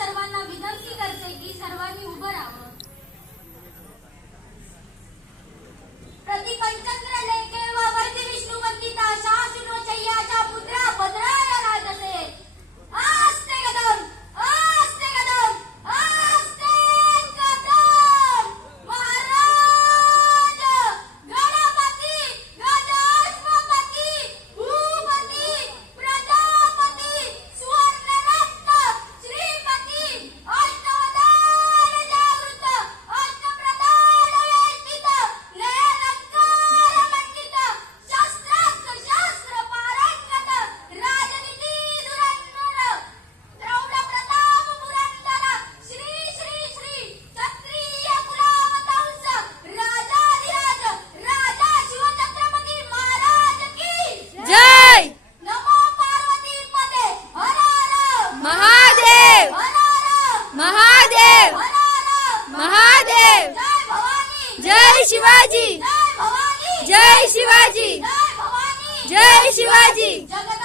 सर्वांना विनंती करते की सर्वांनी उभं राहावं. प्रतिपंचंद्र लेके ववर्ती विष्णू वंदिता शासुनो चय्याच्या मुद्रा भद्राय राजसे. आस्ते कदम आस्ते कदम आस्ते कदम. महाराज गणपती गजाधिपती भूपती प्रजापती सुवर्णरत्न श्रीपती अष्टवधान जागृत अष्टप्रधान वेष्टित लयनकार मंडित शास्त्रार्थ शास्त्र पारंगत राजनीती धुरंधर प्रौढ प्रताप पुरंदर श्री श्री श्री क्षत्रिय कुलावतंस राजाधिराज राजा शिवछत्रपती महाराज की जय. नमो पार्वती पते हर हर महादेव हर हर महादेव हर हर. महादेव. जय भवानी जय शिवाजी. जय भवानी जय शिवाजी. जय भवानी जय शिवाजी. जगत